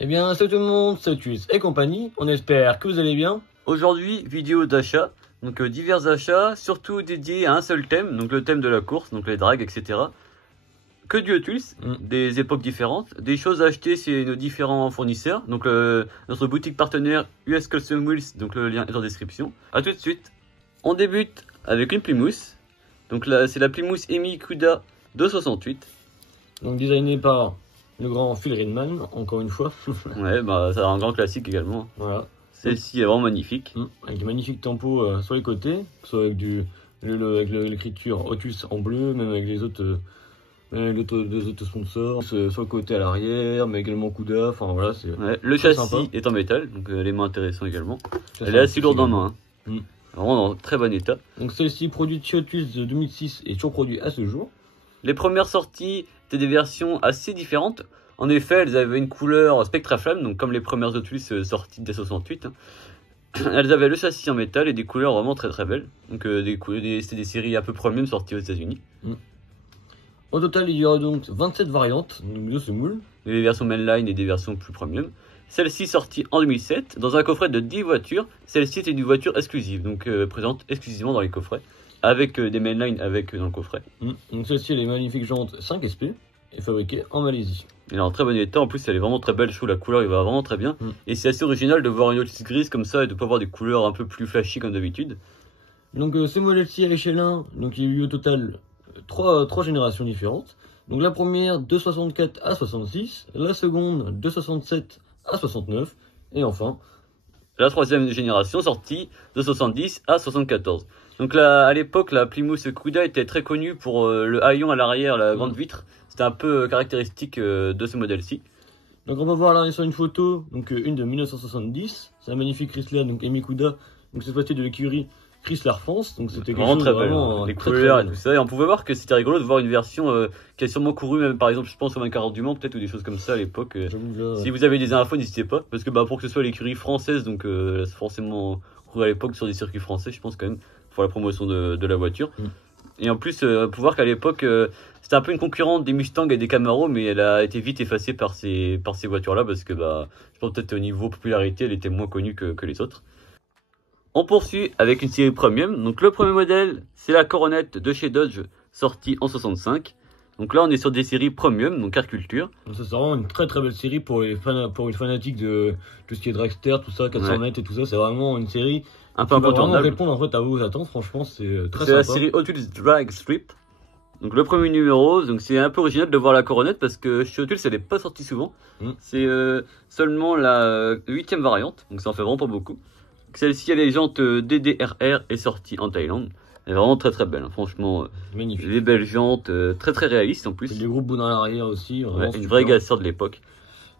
Eh bien, salut tout le monde, c'est Tuis et compagnie, on espère que vous allez bien. Aujourd'hui, vidéo d'achat, donc divers achats, surtout dédiés à un seul thème, donc le thème de la course, donc les drags, etc. Que du Hot Wheels, des époques différentes, des choses à acheter chez nos différents fournisseurs, donc notre boutique partenaire US Custom Wheels, donc le lien est en description. A tout de suite. On débute avec une Plymouth, donc là c'est la Plymouth EMI Cuda 268. Donc designée par le grand Phil Reedman, encore une fois. Ouais, bah ça a un grand classique également. Voilà. Celle-ci est vraiment magnifique. Avec des magnifiques tempos sur les côtés, soit avec l'écriture Hot Wheels en bleu, même avec les autres, deux autres sponsors, sur le côté à l'arrière, mais également Cuda, enfin voilà. Ouais, le châssis sympa. Est en métal, donc élément intéressant également. Elle est sympa, assez lourde en main. Hein. Vraiment dans très bon état. Donc celle-ci, produite chez Hot Wheels de 2006 et toujours produit à ce jour. Les premières sorties étaient des versions assez différentes. En effet, elles avaient une couleur Spectra Flamme, donc comme les premières Hot Wheels sorties dès 68. Hein. Elles avaient le châssis en métal et des couleurs vraiment très très belles. Donc c'était des séries un peu premium sorties aux États-Unis. Au total, il y aura donc 27 variantes de ce moule. Des versions mainline et des versions plus premium. Celle-ci sortie en 2007 dans un coffret de 10 voitures. Celle-ci était une voiture exclusive, donc présente exclusivement dans les coffrets. Avec des mainline dans le coffret. Donc celle-ci, elle est magnifique jantes 5SP et fabriquée en Malaisie. Elle est en très bon état, en plus elle est vraiment très belle, je trouve la couleur il va vraiment très bien. Et c'est assez original de voir une Hot Wheels grise comme ça et de pas avoir des couleurs un peu plus flashy comme d'habitude. Donc ce modèle-ci à l'échelle 1, donc il y a eu au total 3 générations différentes. Donc la première de 64 à 66, la seconde de 67 à 69, et enfin la troisième génération sortie de 70 à 74. Donc là, à l'époque, la Plymouth Cuda était très connue pour le haillon à l'arrière, la grande vitre. C'était un peu caractéristique de ce modèle-ci. Donc on va voir là sur une photo, donc une de 1970. C'est un magnifique Chrysler, donc EMI Cuda. Donc cette fois-ci de l'écurie Chrysler France. Donc c'était vraiment très belle, les couleurs et tout ça. Et on pouvait voir que c'était rigolo de voir une version qui a sûrement couru, même par exemple, je pense au 24 du Mans, peut-être, ou des choses comme ça à l'époque. Si vous avez des infos, n'hésitez pas. Parce que pour que ce soit l'écurie française, donc c'est forcément couru à l'époque sur des circuits français, je pense quand même, pour la promotion de la voiture. Et en plus, on peut voir qu'à l'époque, c'était un peu une concurrente des Mustang et des Camaro, mais elle a été vite effacée par ces voitures-là, parce que je pense peut-être au niveau popularité, elle était moins connue que les autres. On poursuit avec une série premium. Donc le premier modèle, c'est la Coronet de chez Dodge, sortie en 65. Donc là, on est sur des séries premium, donc car culture. Ça, c'est vraiment une très très belle série pour les fanatiques de tout ce qui est dragster, tout ça, 400 mètres et tout ça. C'est vraiment une série un peu incontournable. Répondre en fait à vos attentes. Franchement, c'est très sympa. C'est la série Hot Wheels Drag Strip. Donc le premier numéro, donc c'est un peu original de voir la Coronet parce que chez Hot Wheels, elle n'est pas sortie souvent. C'est seulement la 8e variante, donc ça en fait vraiment pas beaucoup. Celle-ci, elle est jantes DDRR, est sortie en Thaïlande. Elle est vraiment très très belle, hein. Franchement. Magnifique. Les belles jantes, très très réalistes en plus. Et des gros bouts dans l'arrière aussi. Une vraie gasseur de l'époque.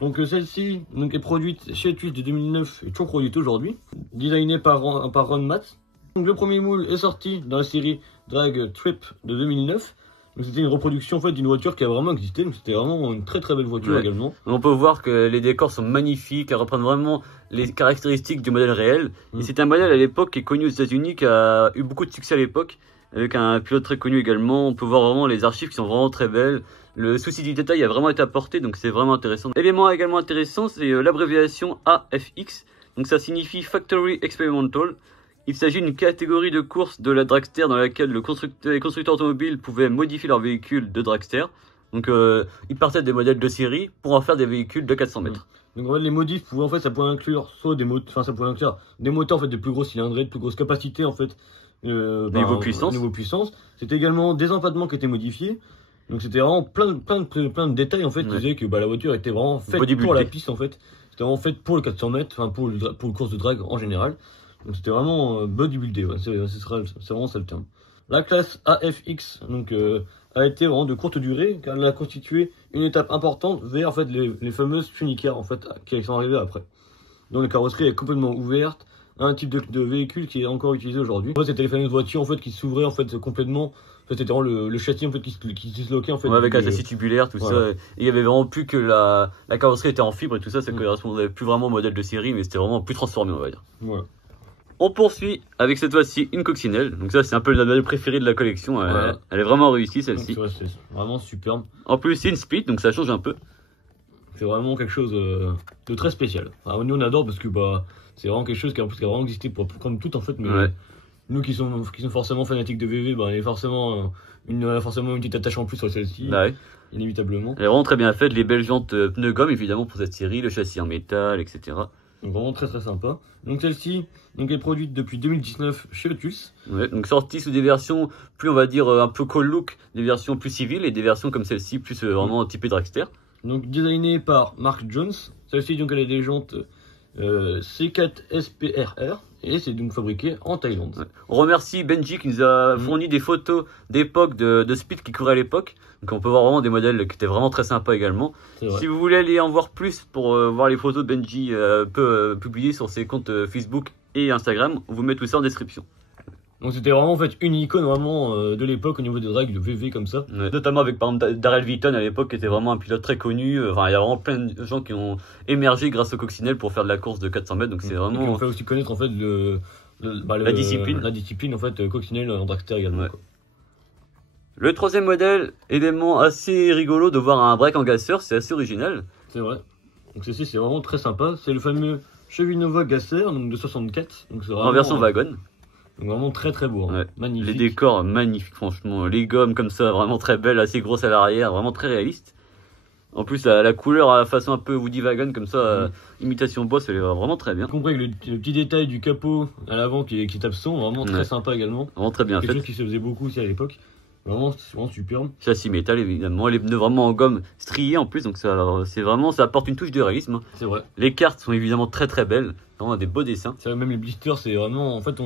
Donc celle-ci est produite chez Hot Wheels de 2009 et toujours produite aujourd'hui. Designée par Ron Matz. Donc le premier moule est sorti dans la série Drag Trip de 2009. Donc c'était une reproduction en fait d'une voiture qui a vraiment existé, donc c'était vraiment une très très belle voiture également. On peut voir que les décors sont magnifiques, elles reprennent vraiment les caractéristiques du modèle réel. Et c'est un modèle à l'époque qui est connu aux États-Unis, qui a eu beaucoup de succès à l'époque, avec un pilote très connu également. On peut voir vraiment les archives qui sont vraiment très belles. Le souci du détail a vraiment été apporté, donc c'est vraiment intéressant. Élément également intéressant, c'est l'abréviation AFX, donc ça signifie Factory Experimental. Il s'agit d'une catégorie de course de la dragster dans laquelle les constructeurs automobiles pouvaient modifier leurs véhicules de dragster. Donc ils partaient des modèles de série pour en faire des véhicules de 400 mètres. Donc en fait, les modifs ça pouvait inclure soit des moteurs, en fait de plus gros cylindrées, de plus grosse capacité en fait. Niveau puissance. C'était également des empattements qui étaient modifiés. Donc c'était vraiment plein de détails en fait qui disaient que la voiture était vraiment faite pour la piste en fait. C'était vraiment faite pour le 400 mètres, enfin pour le course de drag en général. Donc c'était vraiment bodybuildé, c'est vraiment ça le terme. La classe AFX donc, a été vraiment de courte durée car elle a constitué une étape importante vers en fait, les fameuses funicars en fait, qui sont arrivées après. Donc la carrosserie est complètement ouverte, un type de véhicule qui est encore utilisé aujourd'hui. En fait, c'était les fameuses voitures en fait, qui s'ouvraient en fait, complètement. C'était vraiment le châssis en fait, qui se disloquait en fait. Avec un châssis tubulaire, tout ça. Et il y avait vraiment plus que la carrosserie était en fibre et tout ça, ça correspondait plus vraiment au modèle de série, mais c'était vraiment plus transformé, on va dire. Voilà. On poursuit avec cette fois-ci une coccinelle. Donc ça, c'est un peu la modèle préférée de la collection. Elle est vraiment réussie, celle-ci. C'est vraiment superbe. En plus, c'est une split, donc ça change un peu. c'est vraiment quelque chose de très spécial. Enfin, nous on adore parce que bah c'est vraiment quelque chose qui a vraiment existé comme tout en fait, mais nous qui sont forcément fanatiques de VV, bah, on est forcément une petite attache en plus sur celle-ci, inévitablement. Elle est vraiment très bien faite, les belles jantes pneus gomme évidemment pour cette série, le châssis en métal, etc. Donc vraiment très très sympa. Donc celle-ci est produite depuis 2019 chez Lotus. Ouais, donc sortie sous des versions plus on va dire un peu cool look, des versions plus civiles et des versions comme celle-ci plus vraiment typée dragster. Donc designée par Mark Jones. Celle-ci donc elle a des jantes C4 SPRR et c'est donc fabriqué en Thaïlande. Ouais. On remercie Benji qui nous a fourni des photos d'époque de speed qui courait à l'époque. Donc on peut voir vraiment des modèles qui étaient vraiment très sympas également. Si vous voulez aller en voir plus pour voir les photos de Benji publiées sur ses comptes Facebook et Instagram, on vous met tout ça en description. Donc c'était vraiment en fait une icône vraiment de l'époque au niveau des drags de VV comme ça. Ouais. Notamment avec par exemple Darrell Vitton à l'époque qui était vraiment un pilote très connu. Enfin il y a vraiment plein de gens qui ont émergé grâce au coccinelle pour faire de la course de 400 mètres. Donc c'est vraiment. On fait aussi connaître en fait la discipline en fait coccinelle en dragster également. Ouais. Le troisième modèle, élément assez rigolo de voir un break en gasseur, c'est assez original. C'est vrai. Donc ceci c'est vraiment très sympa. C'est le fameux Chevy Nova gasseur donc de 64. Donc c'est vraiment, en version wagon. Donc vraiment très très beau, hein. Magnifique. Les décors magnifiques franchement, les gommes comme ça, vraiment très belles, assez grosses à l'arrière, vraiment très réaliste. En plus la couleur à la façon un peu Woody Wagon comme ça, imitation boss, elle est vraiment très bien. Vous comprenez que le petit détail du capot à l'avant qui est absent, vraiment très sympa également. Vraiment très bien fait. Quelque chose qui se faisait beaucoup aussi à l'époque. Vraiment superbe. Châssis métal évidemment, les pneus vraiment en gomme striée en plus, donc ça apporte une touche de réalisme. C'est vrai. Les cartes sont évidemment très très belles, vraiment des beaux dessins. Même les blisters, c'est vraiment en fait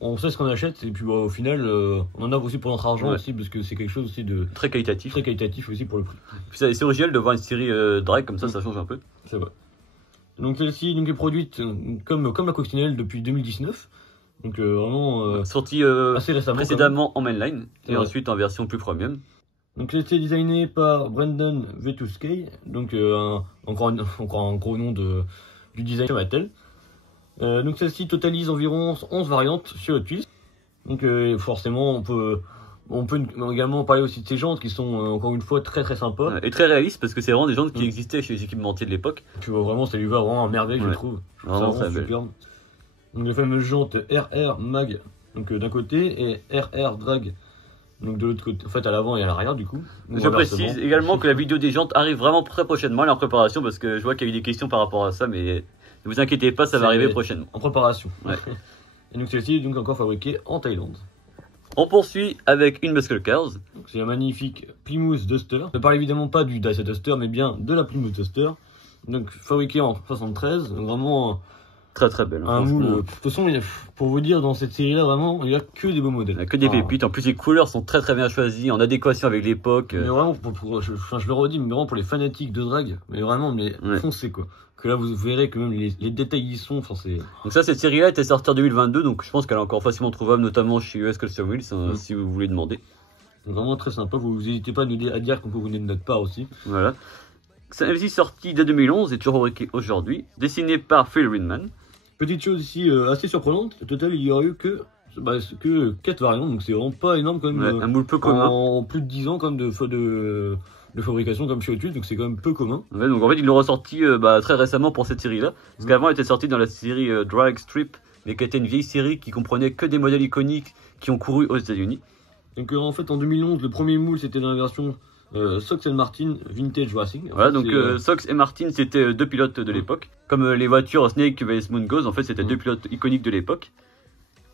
on sait ce qu'on achète et puis bah, au final on en a aussi pour notre argent aussi parce que c'est quelque chose aussi de très qualitatif aussi pour le prix. C'est original de voir une série drag comme ça change un peu. C'est vrai. Donc celle-ci est produite comme la coccinelle depuis 2019. Donc vraiment sortie assez récemment précédemment en mainline et ensuite en version plus premium. Donc elle a été designée par Brendan Vetuskay, donc encore un gros nom du design Mattel. Donc celle-ci totalise environ 11 variantes chez Hot Wheels. Donc forcément on peut également parler aussi de ces jantes qui sont encore une fois très très sympas. Et très réalistes parce que c'est vraiment des jantes qui existaient chez les équipementiers de l'époque. Tu vois vraiment ça lui va vraiment à merveille je trouve. Vraiment très superbe. Donc les fameuses jantes RR Mag donc d'un côté et RR Drag donc de l'autre côté, en fait à l'avant et à l'arrière du coup. Je précise également que la vidéo des jantes arrive vraiment très prochainement, elle est en préparation parce que je vois qu'il y a eu des questions par rapport à ça, mais ne vous inquiétez pas, ça va arriver prochainement. En préparation. Et donc celle-ci est donc encore fabriquée en Thaïlande. On poursuit avec une Muscle Cars. C'est un magnifique Plymouth Duster. Je ne parle évidemment pas du Dacia Duster mais bien de la Plymouth Duster. Donc fabriquée en 73, vraiment très très belle. Un moule. De toute façon, pour vous dire, dans cette série-là, vraiment, il n'y a que des beaux modèles. Il n'y a que des pépites. En plus, les couleurs sont très très bien choisies, en adéquation avec l'époque. Mais vraiment, je le redis, mais vraiment pour les fanatiques de drag, mais vraiment, foncez quoi. Que là, vous verrez que même les détails y sont. Donc ça, cette série-là était sortie en 2022, donc je pense qu'elle est encore facilement trouvable, notamment chez US Custom Wheels, si vous voulez demander. Vraiment très sympa. Vous n'hésitez pas à dire qu'on peut vous donner de notre part aussi. Voilà. Celle-ci sortie dès 2011 et toujours fabriquée aujourd'hui, dessinée par Phil Ridman. Petite chose ici assez surprenante, au total il y aurait eu que 4 variantes, donc c'est vraiment pas énorme quand même. Un moule peu commun. En plus de 10 ans quand même de fabrication comme chez Hot Wheels, donc c'est quand même peu commun. Ouais, donc en fait ils l'ont ressorti très récemment pour cette série là, parce qu'avant elle était sortie dans la série Drag Strip, mais qui était une vieille série qui comprenait que des modèles iconiques qui ont couru aux États-Unis. Donc en fait en 2011 le premier moule c'était dans la version Sox et Martin Vintage Racing. Voilà, donc Sox et Martin c'était deux pilotes de l'époque. Comme les voitures Snake vs Moon Goes, en fait c'était deux pilotes iconiques de l'époque.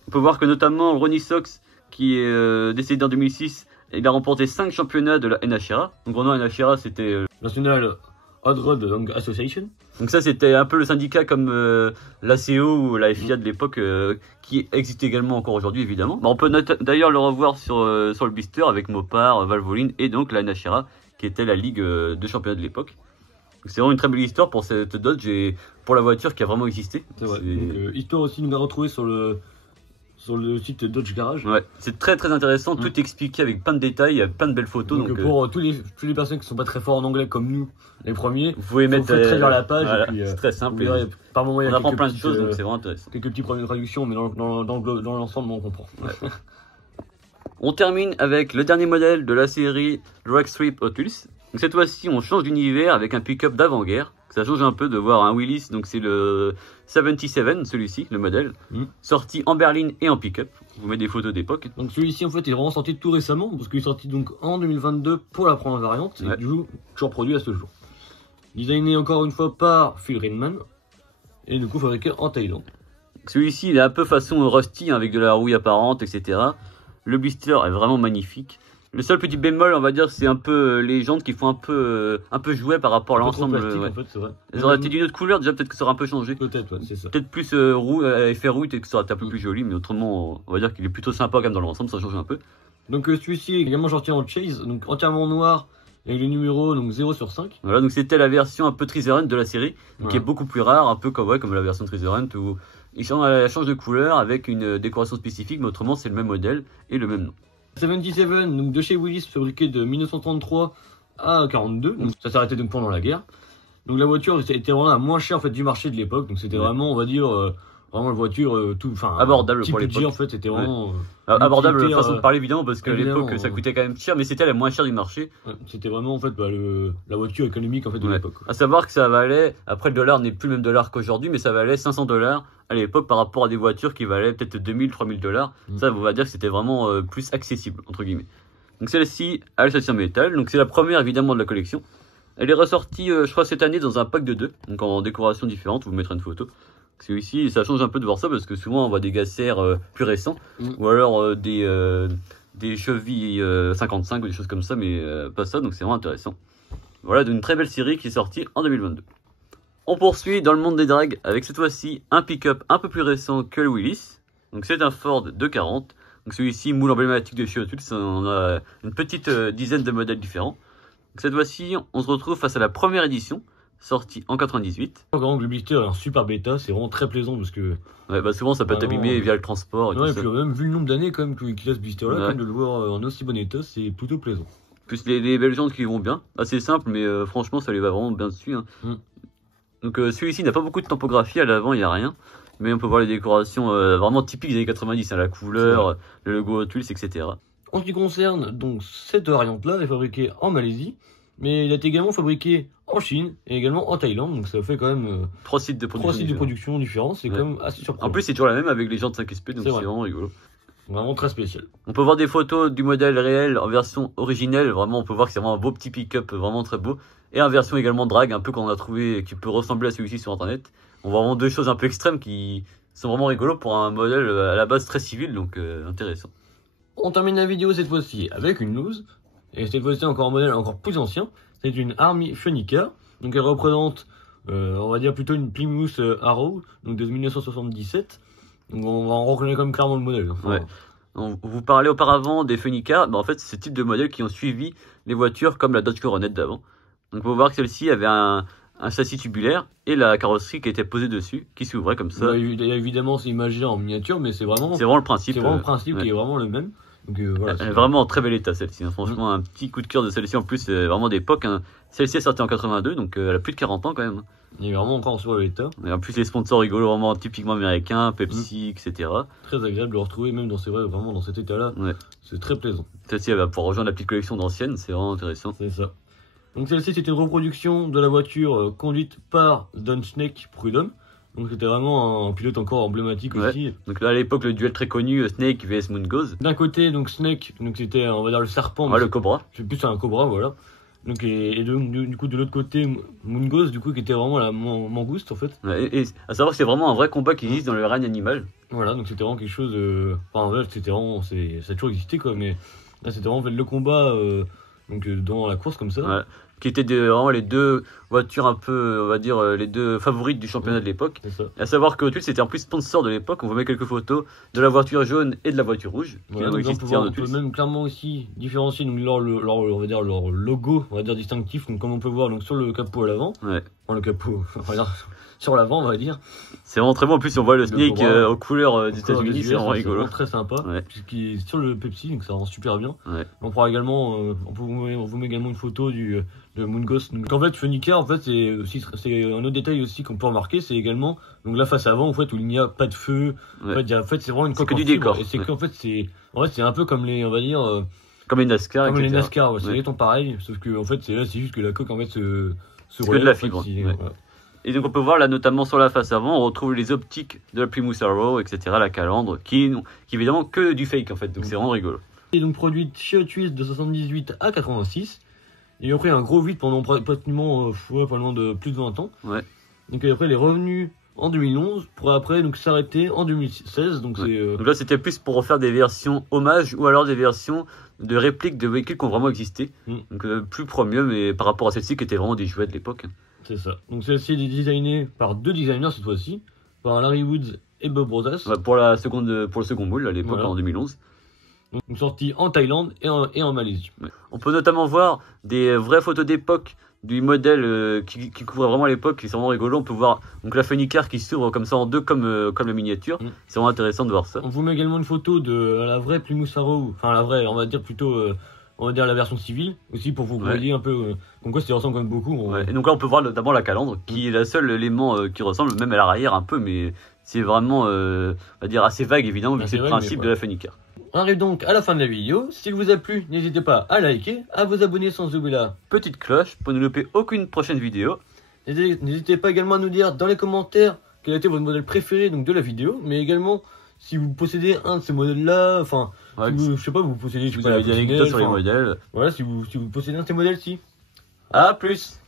On peut voir que notamment Ronnie Sox, qui est décédé en 2006, il a remporté 5 championnats de la NHRA. Donc vraiment la NHRA c'était National Hot Rod Association. Donc ça c'était un peu le syndicat comme l'ACO ou la FIA de l'époque qui existe également encore aujourd'hui évidemment. On peut d'ailleurs le revoir sur le blister avec Mopar, Valvoline et donc la NHRA qui était la ligue de championnat de l'époque. C'est vraiment une très belle histoire pour cette Dodge et pour la voiture qui a vraiment existé. C'est vrai. Donc, histoire aussi nous l'a retrouvé sur le site Dodge Garage. Ouais, c'est très très intéressant, tout expliqué avec plein de détails, plein de belles photos. Donc pour tous les personnes qui sont pas très forts en anglais comme nous, les premiers, vous pouvez mettre traduire la page. Voilà, c'est très simple. Par moment, on apprend plein de choses, donc c'est vraiment intéressant. Quelques petites premières traductions, mais dans l'ensemble, on comprend. On termine avec le dernier modèle de la série Drag Strip Hot Wheels. Donc cette fois-ci, on change d'univers avec un pick-up d'avant-guerre. Ça change un peu de voir un Willys, donc c'est le 77, celui-ci, le modèle, sorti en berline et en pick-up. Je vous mets des photos d'époque. Donc celui-ci, en fait, il est vraiment sorti tout récemment, parce qu'il est sorti donc en 2022 pour la première variante, et du coup, toujours produit à ce jour. Designé encore une fois par Phil Ridman, et du coup fabriqué en Thaïlande. Celui-ci, il est un peu façon rusty, avec de la rouille apparente, etc. Le blister est vraiment magnifique. Le seul petit bémol, on va dire, c'est un peu les jantes qui font un peu jouer par rapport à l'ensemble. En fait, c'est vrai. Elles auraient été d'une autre couleur, déjà peut-être que ça aurait un peu changé. Peut-être, ouais, c'est ça. Peut-être plus effet rouille, peut-être que ça aurait été un peu plus joli, mais autrement, on va dire qu'il est plutôt sympa quand même dans l'ensemble, ça change un peu. Donc celui-ci est également sorti en chase, donc entièrement noir, avec le numéro donc 0/5. Voilà, donc c'était la version un peu Treasure Hunt de la série, qui est beaucoup plus rare, un peu comme la version Treasure Hunt où il change de couleur avec une décoration spécifique, mais autrement c'est le même modèle et le même nom. 77, donc de chez Willys, fabriqué de 1933 à 42, donc ça s'arrêtait donc pendant la guerre. Donc la voiture était vraiment la moins chère en fait du marché de l'époque, donc c'était vraiment, on va dire, vraiment la voiture abordable pour l'époque. En fait, c'était vraiment abordable façon de parler évidemment parce qu'à l'époque ça coûtait quand même cher, mais c'était la moins chère du marché. C'était vraiment en fait la voiture économique en fait de l'époque. À savoir que ça valait, après le dollar n'est plus le même dollar qu'aujourd'hui, mais ça valait 500 $ à l'époque par rapport à des voitures qui valaient peut-être 2000, 3000 $. Ça, on va dire que c'était vraiment plus accessible entre guillemets. Donc celle-ci, elle est en métal, donc c'est la première évidemment de la collection. Elle est ressortie, je crois, cette année dans un pack de 2, donc en décoration différente. Je vous mettrai une photo. Parce que ici, ça change un peu de voir ça parce que souvent on voit des Gasser plus récents ou alors des chevilles 55 ou des choses comme ça, mais pas ça, donc c'est vraiment intéressant. Voilà, d'une très belle série qui est sortie en 2022. On poursuit dans le monde des drags avec cette fois-ci un pick-up un peu plus récent que le Willys. Donc c'est un Ford 240. Donc celui-ci, moule emblématique de chez Hot Wheels, on a une petite dizaine de modèles différents. Donc cette fois-ci, on se retrouve face à la première édition, sortie en 98. Vraiment, le blister est un super bêta, c'est vraiment très plaisant parce que... Ouais, bah souvent ça peut t'abîmer via le transport et tout ça. Et puis même vu le nombre d'années quand même qu'il a ce blister là, de le voir en aussi bon état, c'est plutôt plaisant. Plus les belles jantes qui vont bien, assez simple mais franchement ça les va vraiment bien dessus. Hein. Donc celui-ci n'a pas beaucoup de topographie, à l'avant il n'y a rien. Mais on peut voir les décorations vraiment typiques des années 90, hein, la couleur, le logo Hot Wheels, etc. En ce qui concerne donc cette variante-là, elle est fabriquée en Malaisie, mais il a été également fabriqué en Chine et également en Thaïlande, donc ça fait quand même 3 sites de production différents, c'est quand même assez surprenant. En plus c'est toujours la même avec les jantes 5SP, donc c'est vraiment rigolo. Vraiment très spécial. On peut voir des photos du modèle réel en version originelle, vraiment on peut voir que c'est vraiment un beau petit pick-up, vraiment très beau. Et en version également drag, un peu qu'on a trouvé, qui peut ressembler à celui-ci sur internet. On voit vraiment deux choses un peu extrêmes qui sont vraiment rigolos pour un modèle à la base très civil, donc intéressant. On termine la vidéo cette fois-ci avec une news, et cette fois-ci encore un modèle encore plus ancien. C'est une Army Phonica, donc elle représente, on va dire plutôt une Plymouth Arrow, donc de 1977. Donc on va en reconnaître comme clairement le modèle. Ouais. On vous parlait auparavant des Phonica, en fait c'est ce type de modèles qui ont suivi les voitures comme la Dodge Coronet d'avant. Donc on peut voir que celle-ci avait un châssis tubulaire et la carrosserie qui était posée dessus, qui s'ouvrait comme ça. Évidemment c'est imagé en miniature, mais c'est vraiment le principe. C'est vraiment le principe qui est vraiment le même. Donc, voilà, elle est vraiment en très bel état celle-ci, hein. Franchement un petit coup de cœur de celle-ci en plus, vraiment d'époque. Hein. Celle-ci est sortie en 82, donc elle a plus de 40 ans quand même. Il est vraiment encore en super état. Et en plus les sponsors rigolos, vraiment typiquement américains, Pepsi, etc. Très agréable de le retrouver même vraiment dans cet état-là. C'est très plaisant. Celle-ci elle va pouvoir rejoindre la petite collection d'anciennes, c'est vraiment intéressant. C'est ça. Donc celle-ci c'était une reproduction de la voiture conduite par Don Snake Prudhomme. Donc c'était vraiment un pilote encore emblématique aussi. Donc là à l'époque le duel très connu Snake vs Moongoose. D'un côté donc Snake, donc c'était on va dire le serpent. Le cobra. C'est plus un cobra voilà. Donc du coup de l'autre côté Moongoose du coup qui était vraiment la mangouste en fait. Et à savoir que c'est vraiment un vrai combat qui existe dans le règne animal. Voilà donc c'était vraiment quelque chose. Enfin en fait c'était vraiment ça a toujours existé quoi, mais là c'était vraiment en fait, le combat donc dans la course comme ça. Ouais. Qui étaient vraiment les deux voitures un peu, on va dire, les deux favorites du championnat de l'époque. Et à savoir que Hot Wheels c'était en plus sponsor de l'époque. On vous met quelques photos de la voiture jaune et de la voiture rouge. Voilà, donc on peut même clairement aussi différencier donc, on va dire, leur logo, on va dire distinctif, donc, comme on peut voir donc, sur le capot à l'avant. Enfin, le capot, on va dire, sur l'avant on va dire. C'est vraiment très bon. En plus on voit le Snake aux couleurs des États-Unis, c'est vraiment rigolo. C'est très sympa. Qui est sur le Pepsi, donc ça rend super bien. On pourra également, on vous met également une photo de Moongoose. Donc en fait Phonica en fait c'est un autre détail aussi qu'on peut remarquer, c'est également donc la face avant en fait où il n'y a pas de feu. En fait c'est vraiment une coque du décor. Et c'est qu'en fait c'est un peu comme les on va dire Comme les NASCAR, Comme etc. les NASCAR, ouais, c'est pareil, sauf que en fait, c'est juste que la coque en fait se relève. Que de la fibre. Voilà. Et donc on peut voir là notamment sur la face avant, on retrouve les optiques de la Plymouth Arrow, etc., la calandre, qui évidemment que du fake en fait, donc c'est vraiment rigolo. Et donc produite chez Hot Wheels de 78 à 86, et après un gros vide pendant pratiquement de plus de 20 ans. Ouais. Donc après les revenus en 2011, pour après donc s'arrêter en 2016. Donc donc là c'était plus pour refaire des versions hommage ou alors des versions de répliques de véhicules qui ont vraiment existé. Donc plus premium, mais par rapport à celle-ci qui était vraiment des jouets de l'époque. C'est ça. Donc celle-ci est designée par 2 designers cette fois-ci, par Larry Woods et Bob Rosas. Ouais, pour le second moule à l'époque, en 2011. Donc sorti en Thaïlande et en Malaisie. Ouais. On peut notamment voir des vraies photos d'époque du modèle qui couvrait vraiment l'époque, qui sont vraiment rigolo. On peut voir donc la funny car qui s'ouvre comme ça en deux comme la miniature. C'est vraiment intéressant de voir ça. On vous met également une photo de la vraie Plymouth Arrow, enfin la vraie, on va dire plutôt la version civile aussi, pour vous voyez un peu comme quoi ça ressemble quand même beaucoup. Et donc là on peut voir notamment la calandre qui est la seule élément qui ressemble, même à l'arrière un peu, mais c'est vraiment on va dire assez vague évidemment, vu que c'est le principe de la funny car. On arrive donc à la fin de la vidéo. S'il vous a plu, n'hésitez pas à liker, à vous abonner sans oublier la petite cloche pour ne louper aucune prochaine vidéo. N'hésitez pas également à nous dire dans les commentaires quel a été votre modèle préféré donc de la vidéo, mais également si vous possédez un de ces modèles-là, enfin, je sais pas, vous possédez, vous avez des anecdotes sur les modèles. Voilà, si vous possédez un de ces modèles-ci. À plus.